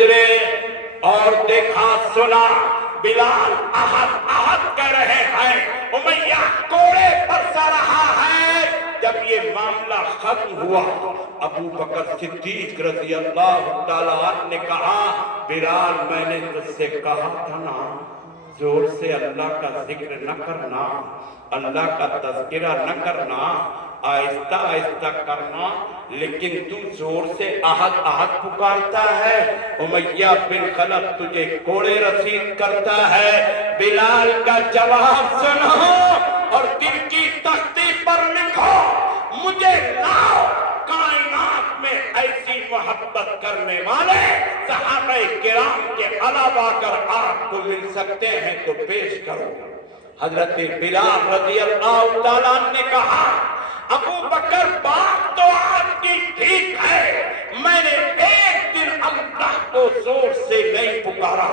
गुजरे और देखा सुना बिलाल अहद अहद कह रहे हैं, उमैया कोड़े पर सा रहा है। जब ये मामला खत्म हुआ, अबू बकर सिद्दीक रज़ी अल्लाह ताला अन्हु ने कहा, बिलाल मैंने तुझसे कहा था ना, जोर से अल्लाह का जिक्र न करना, अल्लाह का तज़किरा न करना, आहिस्ता आहिस्ता करना, लेकिन तू जोर से अहद अहद पुकारता है। उमैया बिन खलफ तुझे कोड़े रसीद करता है। बिलाल का जवाब सुनो और दिल की तख्ती पर लिखो, मुझे लाओ कायनात में ऐसी मोहब्बत करने वाले सहाबा किराम के अलावा अगर आपको मिल सकते हैं तो पेश करो। हजरत बिलाल रज़ी अल्लाह ताला अन्हु ने कहा, अबू बकर बात तो आपकी ठीक है, मैंने एक दिन अल्लाह को जोर से नहीं पुकारा,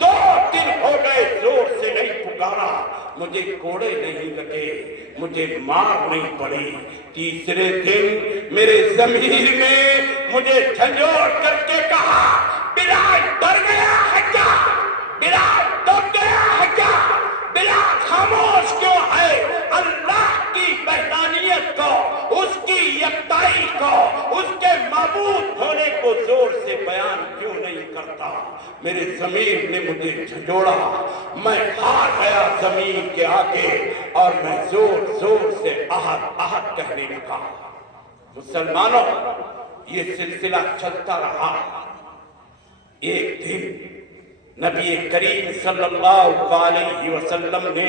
2 दिन हो गए जोर से नहीं पुकारा, मुझे कोड़े नहीं लगे, मुझे मार नहीं पड़ी। तीसरे दिन मेरे ज़मीर में मुझे झंझोड़ करके कहा, बिलाल डर गया है क्या? बिलाल डर गया है क्या? बिलाल खामोश क्यों है? अल्लाह की वहदानियत को, उसकी यकताई को, उसके माबूद होने को जोर से बयान क्यों नहीं करता? मेरे ज़मीर ने मुझे झंझोड़ा, मैं हार गया ज़मीर के आगे और मैं जोर जोर से अहद अहद कहने लगा। मुसलमानों, ये सिलसिला चलता रहा। एक दिन नबी करीम सल्लल्लाहु अलैहि वसल्लम ने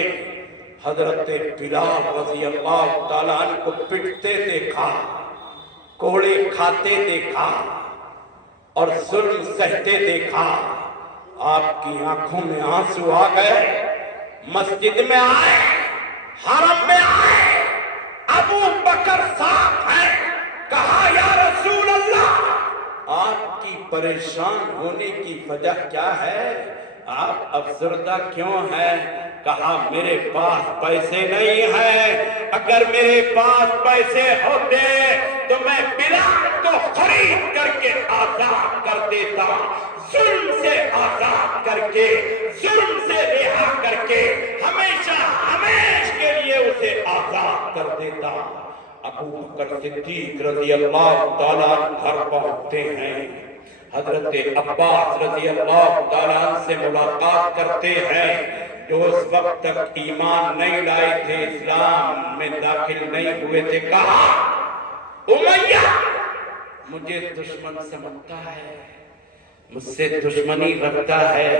हजरत बिलाल रज़ी अल्लाह ताला अन्हु को पिटते देखा, कोड़े खाते देखा और जुल्म सहते देखा। आपकी आंखों में आंसू आ गए, मस्जिद में आए, हरम में आए, अबू बकर साथ हैं, कहा या रसूल अल्लाह, आपकी परेशान होने की वजह क्या है? आप अफसरदा क्यों है? कहा मेरे पास पैसे नहीं है, अगर मेरे पास पैसे होते तो मैं बिलाल को खरीद करके आजाद कर देता, जुल्म से आजाद करके, जुल्म से रिहा करके हमेशा हमेशा के लिए उसे आजाद कर देता। अबू बकर सिद्दीक रज़ी अल्लाह ताला घर पहुंचते हैं, हजरत अब्बास रज़ी अल्लाह ताला से मुलाकात करते हैं, जो उस वक्त तक ईमान नहीं लाए थे, इस्लाम में दाखिल नहीं हुए थे। कहा, उमैया मुझे दुश्मन समझता है, मुझसे दुश्मनी रखता है,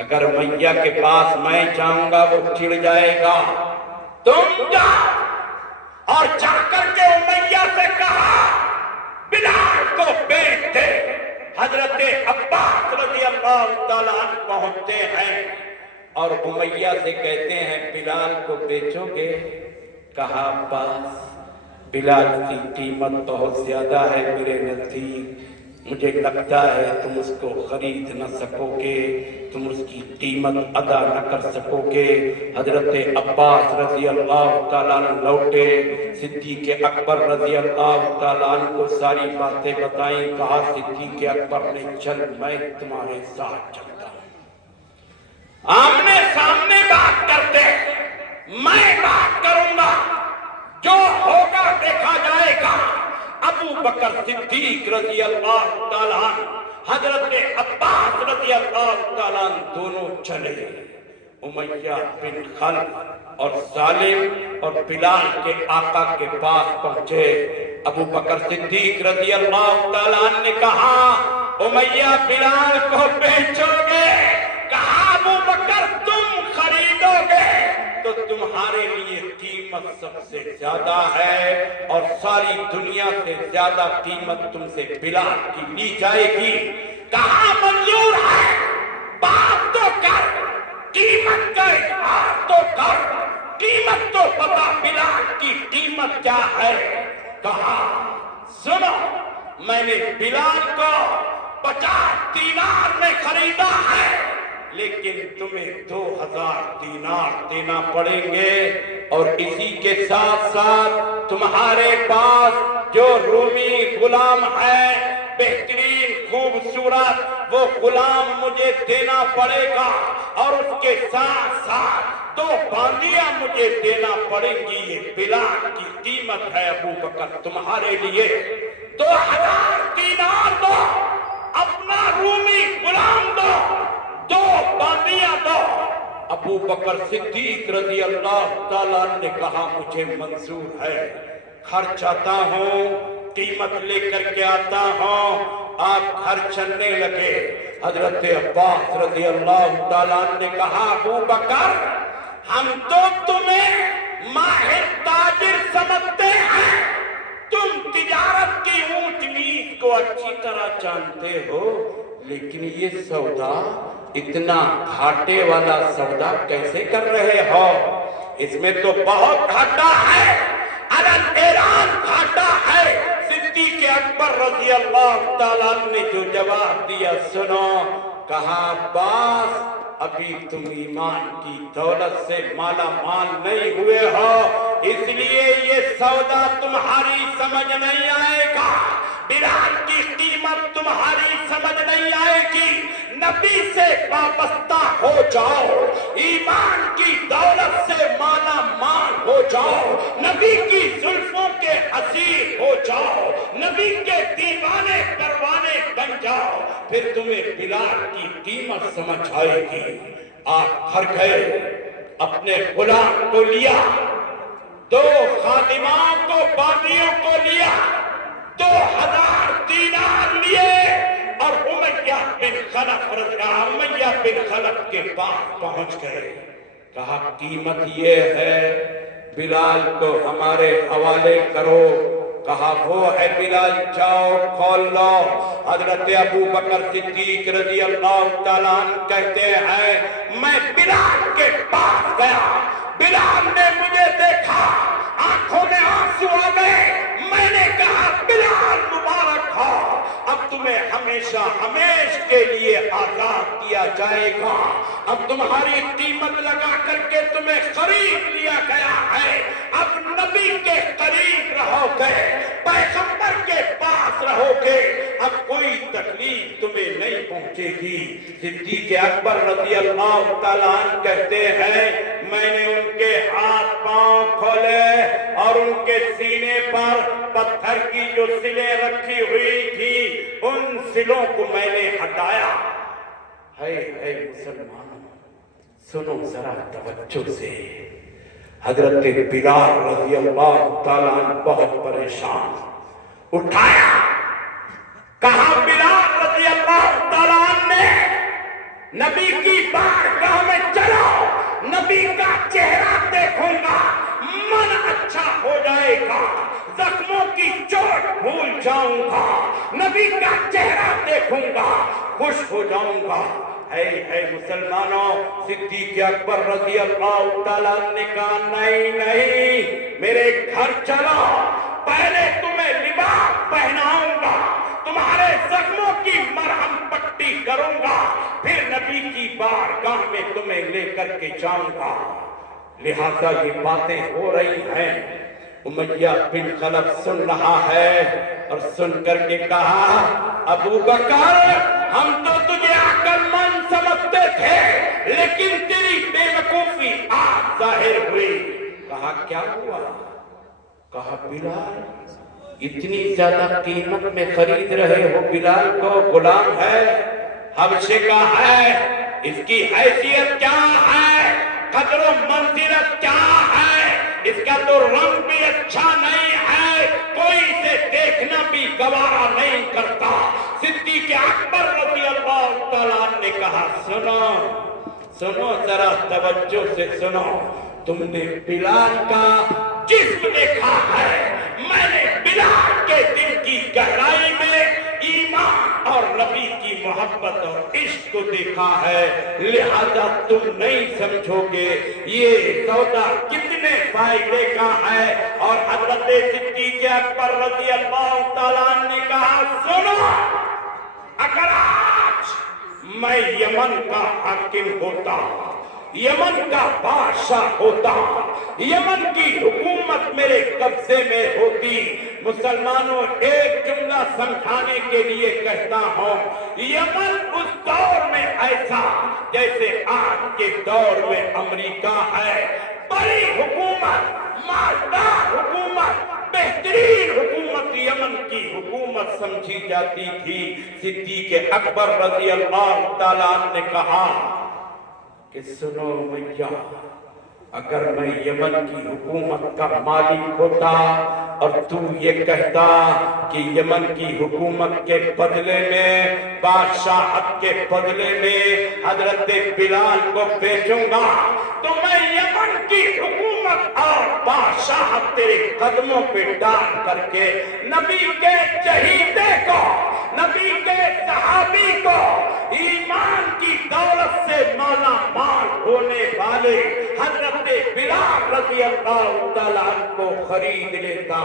अगर उमैया के पास मैं जाऊंगा वो चिढ़ जाएगा, तुम जाओ और जाकर के उमैया से कहा बिलाल को बेच दे। हजरत अब्बास रज़ी अल्लाह ताला अन्हु पहुंचते हैं और उमैया से कहते हैं बिलाल को बेचोगे? कहा अब्बास, बिलाल की कीमत बहुत ज्यादा है मेरे नजदीक, मुझे लगता है तुम उसको खरीद न सकोगे, तुम उसकी कीमत अदा न कर सकोगे। हजरत अब्बास रज़ी अल्लाह ताला अन्हु लौटे, सिद्दीक़ अकबर रज़ी अल्लाह ताला अन्हु को सारी बातें बताई। कहा सिद्दीक़ अकबर ने, चल मैं तुम्हारे साथ चलता हूं, आमने सामने बात करते, मैं बात करूंगा, जो होगा देखा जाएगा। अबू बकर सिद्दीक रज़ी अल्लाह ताला अन्हु, हजरत अब्बास रज़ी अल्लाह ताला अन्हु दोनों चले। उमैया बिन खल्फ और सालिम और बिलाल के आका के पास पहुंचे। अबू बकर सिद्दीक रज़ी अल्लाह ताला अन्हु ने कहा, उमैया बिलाल को बेचोगे? कहा अबू बकर, तुम खरीदोगे तो तुम्हारे लिए कीमत सबसे ज्यादा है और सारी दुनिया से ज्यादा कीमत तुमसे बिलाल की ली जाएगी। कहा मंजूर है, बात तो कर, कीमत का इजहार तो कर, कीमत तो पता बिलाल की कीमत क्या है। कहा सुनो, मैंने बिलाल को 50 दीनार में खरीदा है, लेकिन तुम्हें 2000 दीनार देना पड़ेंगे और इसी के साथ साथ तुम्हारे पास जो रूमी गुलाम है, बेहतरीन खूबसूरत वो गुलाम मुझे देना पड़ेगा और उसके साथ साथ 2 बांदियां मुझे देना पड़ेंगी। ये बिलाल की कीमत है अबू बकर तुम्हारे लिए। 2000 दीनार दो, अपना रूमी गुलाम दो, 2 बांदियां दो। अबू बकर सिद्दीक रज़ी अल्लाह ताला ने कहा मुझे मंजूर है, खर्च आता हूँ, कीमत लेकर के आता हूँ। आप घर चलने लगे। हजरत अब्बास रज़ी अल्लाह ताला ने कहा अबू बकर हम तो तुम्हें माहिर ताजिर समझते हैं, तुम तिजारत की ऊंच नीच को अच्छी तरह जानते हो, लेकिन ये सौदा इतना घाटे वाला सौदा कैसे कर रहे हो? इसमें तो बहुत घाटा है, अलग ऐलान घाटा है। सिद्दीक़ अकबर रज़ी अल्लाह ताला ने जो जवाब दिया सुनो। कहा अब्बास अभी तुम ईमान की दौलत से माला माल नहीं हुए हो, इसलिए ये सौदा तुम्हारी समझ नहीं आएगा, बिलाल की कीमत तुम्हारी समझ नहीं आएगी। नबी से वाबस्ता हो जाओ, ईमान की दौलत से माला माल हो जाओ, नबी की जुल्फों के असीर हो जाओ, नबी के दीवाने परवाने बन जाओ, फिर तुम्हें बिलाल की कीमत समझ आएगी। आप घर गए, अपने गुलाम को लिया, 2 खादिमाओं को, बानियों को लिया, 2000 दीनार लिए और उमैया बिन खलफ के पास पहुंच गए। कहा कीमत ये है, बिलाल को हमारे हवाले करो। कहा वो है बिलाल, जाओ खोल लो। हजरत अबू बकर सिद्दीक रज़ी अल्लाह ताला अन्हु कहते हैं मैं बिलाल के पास गया, बिलाल ने मुझे देखा, आंखों में आंसू आ गए। मैंने कहा बिलाल मुबारक हो, अब तुम्हें हमेशा हमेश के लिए आजाद किया जाएगा, अब तुम्हारी कीमत लगा करके तुम्हें खरीद लिया गया है, अब नबी के करीब रहोगे, पैगंबर के पास रहोगे, अब कोई तकलीफ तुम्हें नहीं पहुंचेगी। सिद्दीक़ अकबर रज़ी अल्लाह ताला अन्हु कहते हैं मैंने उनके हाथ पांव खोले और उनके सीने पर पत्थर की जो सिलें रखी हुई थी उन सिलों को मैंने हटाया। है मुसलमानों, सुनो जरा तवज्जो से। हजरत बिलाल रज़ी अल्लाह ताला अन्हु बहुत परेशान, उठाया, कहा बिलाल रज़ी अल्लाह ताला अन्हु ने नबी की बारगाह में चलो, नबी का चेहरा देखूंगा, मन अच्छा हो जाएगा, जख्मों की चोट भूल जाऊंगा, नबी का चेहरा देखूंगा, खुश हो जाऊंगा। है मुसलमानों, सिद्दीक़ अकबर रज़ी अल्लाह ताला ने कहा नहीं, मेरे घर चलो, पहले तुम्हें लिबास पहनाऊंगा, तुम्हारे जख्मों की मरहम पट्टी करूंगा, फिर नबी की बारगाह में तुम्हें लेकर के जाऊंगा। लिहाजा ये बातें हो रही हैं। उमैया बिन खलफ सुन रहा है और सुन करके कहा अबू बकर हम तो तुझे अक्लमंद समझते थे, लेकिन तेरी बेवकूफी आज जाहिर हुई। कहा क्या हुआ? कहा बिलाल इतनी ज्यादा कीमत में खरीद रहे हो, बिलाल को गुलाम है, हबशे का है, इसकी हैसियत क्या है, कदर मंजिलत क्या है, इसका तो रंग भी अच्छा नहीं है, कोई इसे देखना भी गवारा नहीं करता। सिद्दीक़ अकबर रज़ी अल्लाह ताला ने कहा सुनो जरा तवज्जो से सुनो, तुमने बिलाल का जिस्म देखा है, मैंने बिलाल के दिल की गहराई में ईमान और नबी की मोहब्बत और इश्क को देखा है, लिहाजा तुम नहीं समझोगे ये सौदा कितने फायदे का है। और हज़रत सिद्दीक़ अकबर रज़ी अल्लाह ताला ने कहा सुनो, अगर आज मैं यमन का हाकिम होता, यमन का बादशाह होता, यमन की हुकूमत मेरे कब्जे में होती, مسلمانوں ایک جملہ سمجھانے کے لیے کہتا ہوں، یمن اس دور میں ایسا جیسے آج کے دور میں امریکہ ہے، بڑی حکومت، مالدار حکومت، بہترین حکومت یمن کی حکومت سمجھی جاتی تھی۔ صدیق اکبر رضی اللہ تعالیٰ عنہ نے کہا کہ سنو میاں، اگر میں یمن کی حکومت کا مالک ہوتا اور تو یہ کہتا کہ یمن کی حکومت کے بدلے میں، بادشاہت کے بدلے میں حضرت بلال کو بیچوں گا، تو میں یمن کی حکومت اور بادشاہت تیرے قدموں پہ ڈال کر کے نبی کے چہیتے کو، نبی کے صحابی کو، ایمان کی دولت سے مالا مال ہونے والے حضرت بلال رضی اللہ تعالیٰ عنہ کو خرید لیتا۔